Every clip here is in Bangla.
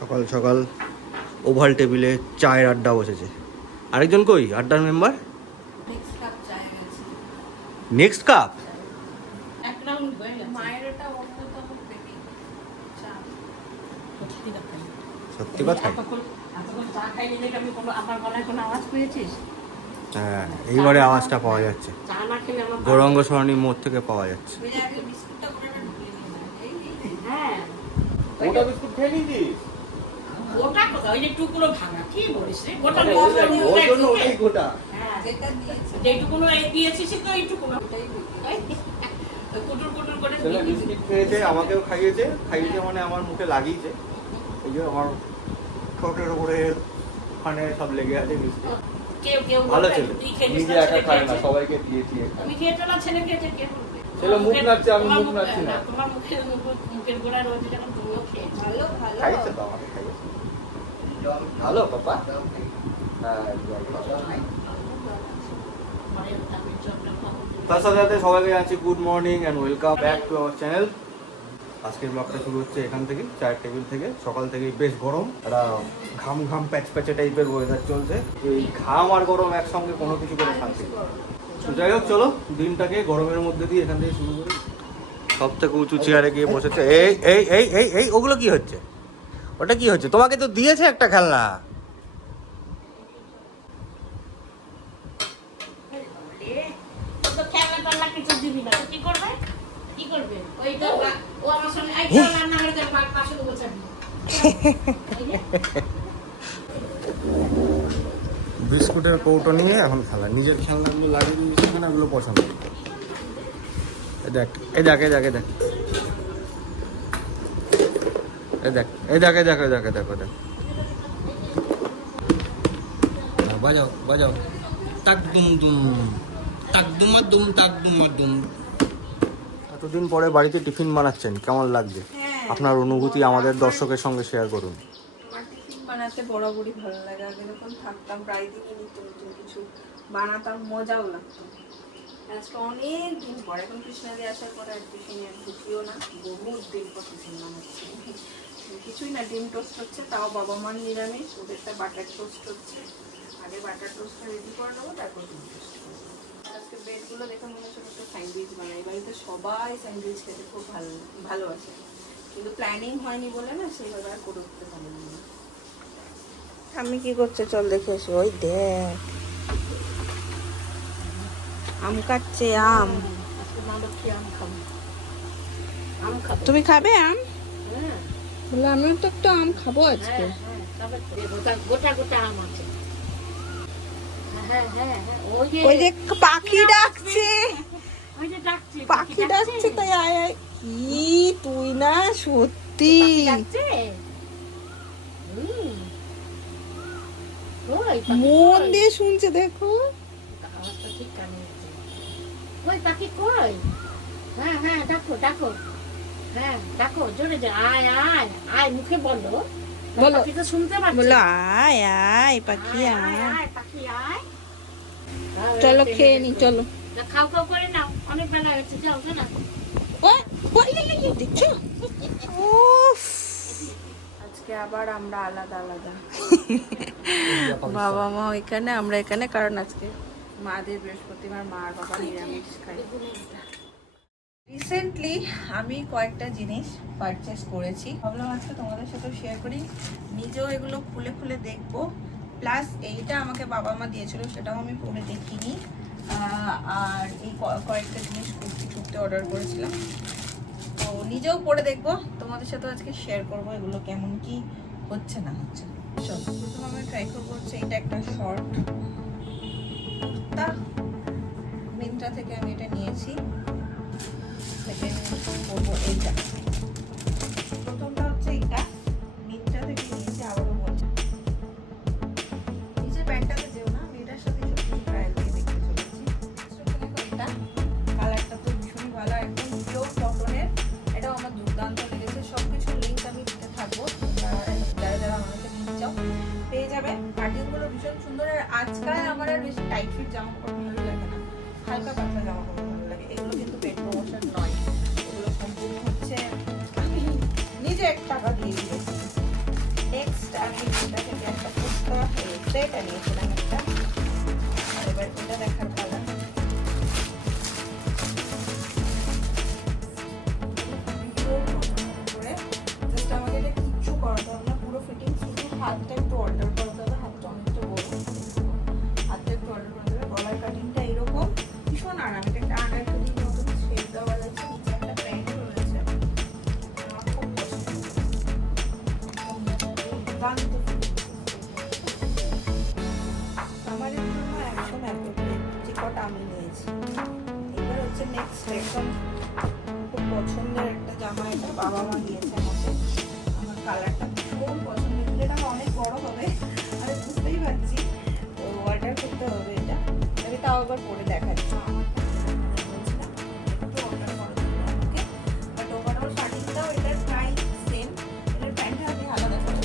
সকাল সকাল ওভাল টেবিলে চায়ের আড্ডা বসেছে। আরেকজন কই আড্ডার মেম্বার? নেক্সট কাপ সত্যি কথা। হ্যাঁ, এইবারে আওয়াজটা পাওয়া যাচ্ছে, গৌরাঙ্গ সরণি মোড় থেকে পাওয়া যাচ্ছে। ওটা বিস্কুট খেয়ে নিয়েছিস? গোটা কোথায়? ওই যে টুকরো ভাঙা, কি বলিস রে? গোটা ওই জন্য ওটাই গোটা। যেটুকুনো এই দিয়েছিস তো এইটুকুনো কুটুর কুটুর করে ছেলে বিস্কিট খেয়েছে, আমাকেও খাইয়েছে, খাইয়েছে মানে আমার মুখে লাগিয়েছে। এই যে আমার ঠোঁটের উপরে ওখানে সব লেগে আছে বিস্কিট। কেউ কেউ ভালো ছেলে, নিজে একা খায় না, সবাইকে দিয়েছি। আমি খেয়েছো না, ছেলে খেয়েছে, কে বলবে? ছেলে মুখ নাড়ছে, আমি মুখ নাড়ছি না। তোমার মুখের গোড়া রয়েছে যখন তুমিও খেয়েছো। ভালো ভালো খাইয়েছে তো, আমাকে খাইয়েছে। ভালো পাপা। হ্যাঁ, তার সাথে সাথে সবাইকে জানাচ্ছি good morning and welcome back to our channel. আজকের ব্লগটা শুরু হচ্ছে এখান থেকে, চায়ের টেবিল থেকে। সকাল থেকেই বেশ গরম, একটা ঘাম ঘাম প্যাচ প্যাচে টাইপের ওয়েদার চলছে। এই ঘাম আর গরম একসঙ্গে কোনো কিছু করে শান্তি। তো যাই হোক, চলো দিনটাকে গরমের মধ্যে দিয়ে এখান থেকে শুরু করি। সব থেকে উঁচু চেয়ারে গিয়ে বসেছে। এই এই এই এই এই ওগুলো কি হচ্ছে? ওটা কি হচ্ছে? তোমাকে তো দিয়েছে একটা খেলনা। বিস্কুটের কৌটো নিয়ে এখন খেলা, নিজের খেলনাগুলো লাগিয়ে দিয়েছে এখানে, ওগুলো পছন্দ। দেখ এই দেখ এই দেখ এই দেখ এই দেখ এই দেখ এই দেখ এই দেখ দেখো দেখ, বাজাও বাজাও, তাক দুম দুম, তাক দুমা দুম, তাক দুমা দুম। এতদিন পরে বাড়িতে টিফিন বানাচ্ছেন, কেমন লাগছে? আপনার অনুভূতি আমাদের দর্শকের সঙ্গে শেয়ার করুন। আমার টিফিন বানাতে বরাবরই ভালো লাগে। আগে যখন থাকতাম প্রায় দিনই নতুন নতুন কিছু বানাতাম, মজাও লাগতো। আজকে অনেক দিন পর, এখন কৃষ্ণাদি আসার পরে আর টিফিনে ঢুকিও না, বহুত দিন পর টিফিন বানাচ্ছি। কিছুই না, ডিম টোস্ট হচ্ছে, তাও বাবা মার নিরামিষ, ওদেরটা বাটার টোস্ট হচ্ছে। আগে বাটার টোস্টটা রেডি করে নেবো, তারপর ডিম টোস্ট করবো। আজকে ব্রেডগুলো দেখে মনে হচ্ছে একটা স্যান্ডউইচ বানাই। বাড়িতে সবাই স্যান্ডউইচ খেতে খুব ভালোবাসে, কিন্তু প্ল্যানিং হয়নি বলে না সেইভাবে আর করে উঠতে পারিনি। আমি কি করছে চল দেখে এসো। ওই দেখ আম কাটছে, আম। তুমি খাবে আম? বলে আমিও তো একটা আম খাবো আজকে। গোটা গোটা আম আছে। ওই যে পাখি ডাকছে, পাখি ডাকছে, তাই আয় আয়। কি তুই না সত্যি মন দিয়ে শুনছে, দেখো। পাখি কই? হ্যাঁ হ্যাঁ, ডাকো ডাকো, হ্যাঁ ডাকো জোরে, যা আয় আয় আয়, মুখে বলো, বলো, পাখি তো শুনতে পাচ্ছে। বলো আয় আয় পাখি আয়। পাখি আয়, চলো খেয়ে নি, চলো। খাও খাও করে নাও, অনেক বেলা হয়েছে, যাও না। দেখছো, আজকে আবার আমরা আলাদা আলাদা, বাবা মা ওইখানে, আমরা এখানে, কারণ আজকে মাদের বৃহস্পতিবার, মা আর বাবা নিরামিষ খায়। রিসেন্টলি আমি কয়েকটা জিনিস পারচেস করেছি, ভাবলাম আজকে তোমাদের সাথে শেয়ার করি। নিজেও এগুলো খুলে খুলে দেখবো, প্লাস এইটা আমাকে বাবা মা দিয়েছিল, সেটাও আমি পরে দেখিনি। আর এই কয়েকটা জিনিস কুর্তি অর্ডার করেছিলাম, তো নিজেও পরে দেখবো, তোমাদের সাথে আজকে শেয়ার করবো এগুলো কেমন কি হচ্ছে না হচ্ছে। চলো প্রথমে আমি ট্রাই করবো হচ্ছে এটা একটা শর্ট, তা মিন্ত্রা থেকে আমি এটা নিয়েছি। সেকেন্ড করবো এইটা, প্রথমটা হচ্ছে এটা মিন্ত্রা থেকে নিয়েছি। আবারও বলছি নিচের প্যান্টটাতে যেও না, আমি এটার সাথে সত্যি ট্রায়াল দিয়ে দেখতে চলেছি। এটা কালারটা তো ভীষণই ভালো, একদম পিওর কটনের। এটাও আমার দুর্দান্ত লেগেছে। সবকিছুর লিঙ্ক আমি দিতে থাকবো, যারা যারা আমাকে নিতে চাও পেয়ে যাবে। কাটিংগুলো ভীষণ সুন্দর। আর আজকাল আমার আর বেশি টাইট ফিট জামা কাপড় ভালো লাগে না, হালকা পাতলা জামা কাপড় ভালো লাগে। এগুলো কিন্তু পেট প্রমোশন নয়, এগুলো সম্পূর্ণ হচ্ছে আমি নিজে 1 টাকা দিয়ে দিয়েছি। সেট নিয়েছিলাম একটা। আর এবার এটা দেখার পালা। জাস্ট আমাকে এটা কিচ্ছু করাতে হবে না, পুরো ফিটিং, শুধু হাতটা একটু অল্টার করতে হবে, হাতটা অনেকটা বড়, হাতটা একটু অল্টার করতে হবে। গলার কাটিংটা এরকম ভীষণ আরাম, এটা একটা আনার কাটিং মতো শেপ দেওয়া যাচ্ছে, নিচে একটা প্যান্ট রয়েছে, আমার খুব পছন্দ। দুর্দান্ত আমার জন্য একদম অ্যাপ্রোপ্রিয়েট যে কটা আমি নিয়েছি। এবার হচ্ছে নেক্সট একদম খুব পছন্দের একটা জামা, এটা বাবা মা দিয়েছে আমাকে। আমার কালারটা খুব পছন্দের, এটা অনেক বড় হবে আমি বুঝতেই পারছি, তো অর্ডার করতে হবে এটা। আমি তাও আবার পরে দেখাচ্ছি, আমার বলছিলাম একটু অর্ডার করার জন্য আমাকে। বাট ওভারঅল কাটিংটাও এটার প্রায় সেম, এটার প্যান্টটা আমি আলাদা করে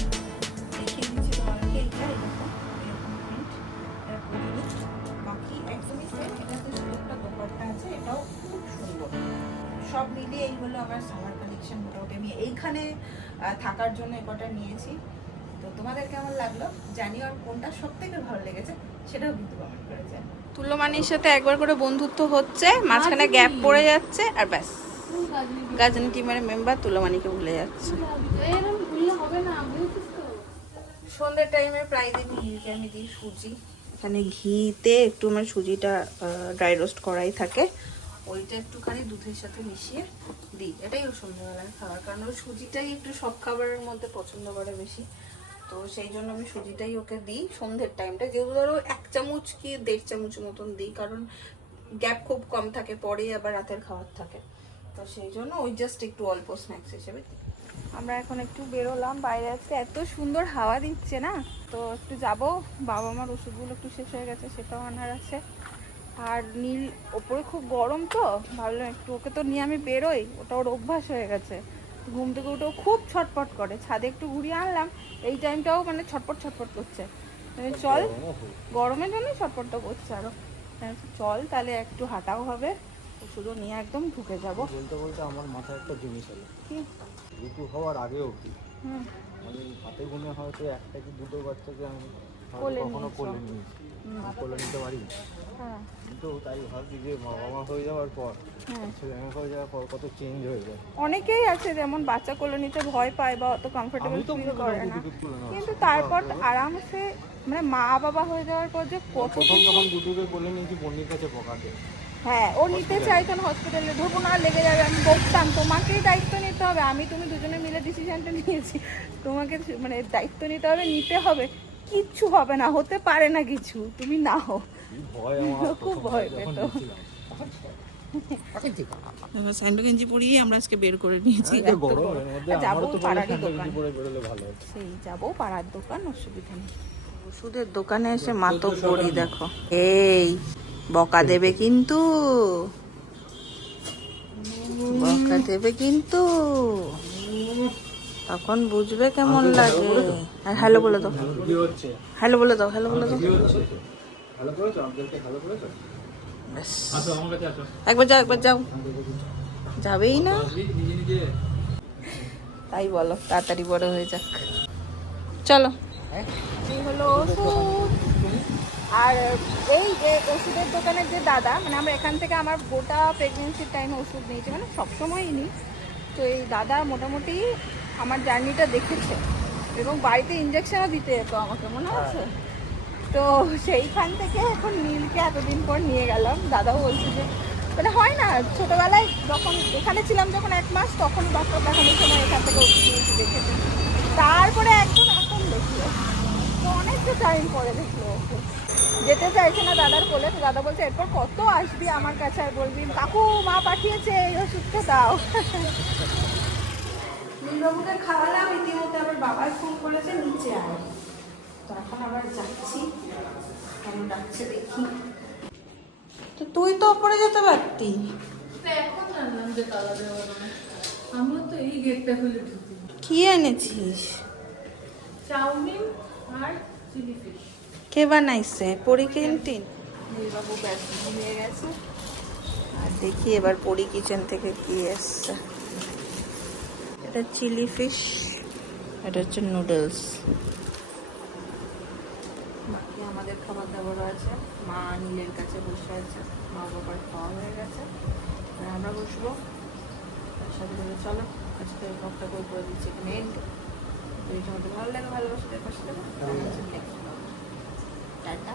দেখিয়ে দিচ্ছি তোমাদেরকে। এটা এরকম প্রিন্ট, এটা পরিনি, বাকি একদমই সেম। এটাতে শুধু একটা দোপাট্টা আছে, এটাও খুব সুন্দর। সব মিলিয়ে এই হলো আমার সামার কালেকশন। মোটামুটি আমি এইখানে থাকার জন্য এই কটা নিয়েছি। তো তোমাদের কেমন লাগলো জানি, আর কোনটা সব থেকে ভালো লেগেছে সেটাও কিন্তু কমেন্ট করে জানি। তুলোমানির সাথে একবার করে বন্ধুত্ব হচ্ছে, মাঝখানে গ্যাপ পড়ে যাচ্ছে, আর ব্যাস গাজনি টিমের মেম্বার তুলোমানিকে ভুলে যাচ্ছে। এরকম ভুললে হবে না, বুঝছিস তো? সন্ধ্যের টাইমে প্রায় দিন ঘিকে আমি দিই সুজি, এখানে ঘিতে একটু আমার সুজিটা ড্রাই রোস্ট করাই থাকে, ওইটা একটুখানি দুধের সাথে মিশিয়ে দিই। এটাই ও সন্ধ্যাবেলায় খাবার, কারণ ও সুজিটাই একটু সব খাবারের মধ্যে পছন্দ করে বেশি, তো সেই জন্য আমি সুজিটাই ওকে দিই সন্ধ্যের টাইমটা। যেহেতু ধরো 1 চামচ কি 1.5 চামচ মতন দিই, কারণ গ্যাপ খুব কম থাকে, পরে আবার রাতের খাবার থাকে, তো সেই জন্য ওই জাস্ট একটু অল্প স্ন্যাক্স হিসেবে দিই। আমরা এখন একটু বেরোলাম বাইরে, আজকে এত সুন্দর হাওয়া দিচ্ছে না, তো একটু যাব। বাবা মার ওষুধগুলো একটু শেষ হয়ে গেছে, সেটাও আনার আছে। আর নীল ওপরে খুব গরম, তো ভাবলাম একটু ওকে তো নিয়ে আমি বেরোই, ওটা ওর অভ্যাস হয়ে গেছে। ঘুম থেকে উঠেও খুব ছটপট করে, ছাদে একটু ঘুরিয়ে আনলাম, এই টাইমটাও মানে ছটপট ছটপট করছে। চল, গরমের জন্য ছটপটটা করছে আরো। চল তাহলে একটু হাঁটাও হবে, ওষুধও নিয়ে একদম ঢুকে যাব। বলতে বলতে আমার মাথায় একটা জিনিস এলো, কি? ঋতু হওয়ার আগে অবধি হুম, মানে হাতে গুনে হয়তো একটা কি দুটো বাচ্চাকে আমি হয়তো কোলে কখনো নিয়েছো। কোলে নিয়েছি, আমি কোলে নিতে পারি না। হ্যাঁ কিন্তু তাই ভাবছি যে বাবা মা হয়ে যাওয়ার পর, হ্যাঁ, ছেলে মেয়ে হয়ে যাওয়ার পর কত চেঞ্জ হয়ে যায়। অনেকেই আছে যেমন বাচ্চা কোলে নিতে ভয় পায় বা অত কমফোর্টেবল আমি তো ফিল মনে করে করি না, দুটো তুলে নেওয়া। কিন্তু তারপর আরামসে মানে মা বাবা হয়ে যাওয়ার পর যে কত প্রথম যখন দুটোকে কোলে নিয়েছি বন্যির কাছে পকাতে, হ্যাঁ ও নিতে চাইতো না হসপিটালে, ধরবো না লেগে যাবে, আমি বলতাম তোমাকেই দায়িত্ব নিতে হবে, আমি তুমি দুজনে মিলে ডিসিশনটা নিয়েছি, তোমাকে মানে দায়িত্ব নিতে হবে, নিতে হবে, কিচ্ছু হবে না, হতে পারে না কিছু, তুমি নাও। কি ভয় আমার খুব ভয় পেত। স্যান্ডো গেঞ্জি পরিয়ে আমরা আজকে বের করে নিয়েছি, এই গরমের মধ্যে যাবো আমারও তো পাড়ারই ঠান্ডা দোকান, পরে বেরোলে ভালো হতো। সেই যাবো পাড়ার দোকান, অসুবিধা নেই। ওষুধের দোকানে এসে মাতো করি দেখো, এই বকা দেবে কিন্তু, বকা দেবে কিন্তু, তখন বুঝবে কেমন লাগে। আর হ্যালো বলে দাও, কি হচ্ছে? হ্যালো বলে দাও, হ্যালো বলে দাও, ভালো করেছো আঙ্কেলকে, ভালো করেছো। ব্যাস। আসো আমার কাছে আসো। একবার যাও, একবার যাও, যাবেই না নিজে নিজে তাই বলো, তাড়াতাড়ি বড় হয়ে যাক। চলো, এই হলো ওষুধ। আর এই যে ওষুধের দোকানের যে দাদা, মানে আমরা এখান থেকে আমার গোটা প্রেগনেন্সির টাইমে ওষুধ নিয়েছি, মানে সবসময়ই নিই, তো এই দাদা মোটামুটি আমার জার্নিটা দেখেছে এবং বাড়িতে ইঞ্জেকশনও দিতে যেত আমাকে, মনে আছে? তো সেইখান থেকে এখন নীলকে এতদিন পর নিয়ে গেলাম। দাদাও বলছে যে মানে হয় না, ছোটোবেলায় যখন এখানে ছিলাম যখন 1 মাস, তখন ডক্টর দেখানোর সময় এখান থেকে ওষুধ নিয়েছি, দেখেছি। তারপরে একদম এখন দেখলো, তো অনেকটা টাইম পরে দেখলো ওকে, যেতে চাইছে না দাদার কোলে। তো দাদা বলছে এরপর কত আসবি আমার কাছে আর বলবি কাকু মা পাঠিয়েছে এই ওষুধটা দাও। নীলবাবুকে খাওয়ালাম, ইতিমধ্যে আবার বাবাই ফোন করেছে নিচে আয়, তো এখন আবার যাচ্ছি, কেন ডাকছে দেখি। তো তুই তো ওপরে যেতে পারতি। এখন জানলাম যে তালা দেওয়া না, আমিও তো এই গেটটা খুলে ঢুকি। কি এনেছিস? চাউমিন আর চিলি ফিশ। কে বানাইছে? পরি ক্যান্টিন। নীলবাবু ব্যাস হয়ে গেছে, আর দেখি এবার পরি কিচেন থেকে কি এসছে। এটা চিলি ফিশ, এটা হচ্ছে নুডলস। বাকি আমাদের খাবার দাবারও আছে। মা নীলের কাছে বসে আছে, মা বাবার খাওয়া হয়ে গেছে, আর আমরা বসবো। তার সাথে সাথে চলো আজকে ব্লগটা করে দিচ্ছি এখানে এন্ড। যদি তোমাদের ভালো লাগে ভালোবাসাদের পাশে দেবো। টাটা।